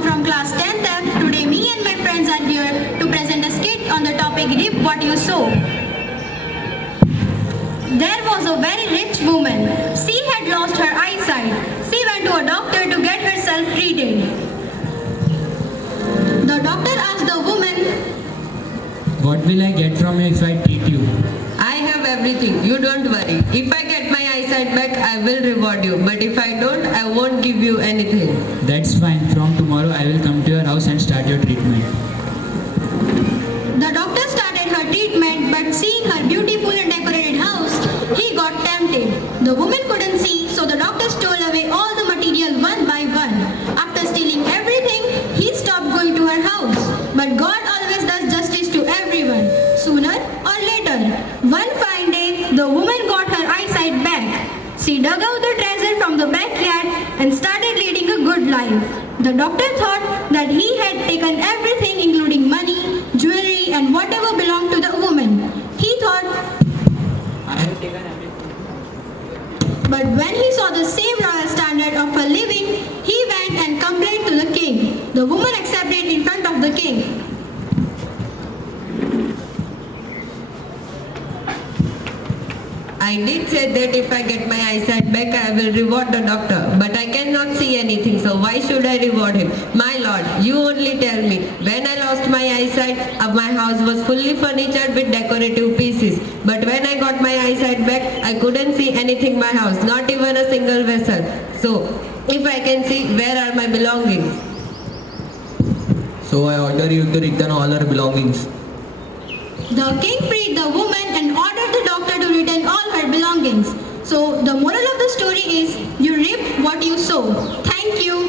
everyone from class 10th F. Today me and my friends are here to present a skit on the topic Reap What You Sow. There was a very rich woman. She had lost her eyesight. She went to a doctor to get herself treated. The doctor asked the woman, What will I get from you if I treat you? I have everything, you don't worry. If I get my eyesight back, I will reward you. But if I don't, I won't give you anything. That's fine. From tomorrow I will come to your house and start your treatment. the doctor started her treatment, but seeing her beautiful and decorated house, he got tempted. The woman couldn't see, so the doctor stole away all the material one by one. After stealing everything, he stopped going to her house. But God always does justice to everyone, sooner or later. One fine day, the woman got her eyesight back. She dug out the treasure from the backyard and started leading a good life. The doctor thought that he had taken everything, including money, jewelry, and whatever belonged to the woman. He thought, I have taken everything. but when he saw the same royal standard of her living, he went and complained to the king. The woman accepted in front of the king. I did say that if I get my eyesight back, I will reward the doctor. But I cannot see anything, so why should I reward him? My lord, you only tell me. When I lost my eyesight, my house was fully furnished with decorative pieces. But when I got my eyesight back, I couldn't see anything in my house, not even a single vessel. So, if I can see, where are my belongings? So I order you to return all her belongings. The king freed the woman and ordered the doctor to return all her belongings. So the moral of the story is, you reap what you sow. Thank you.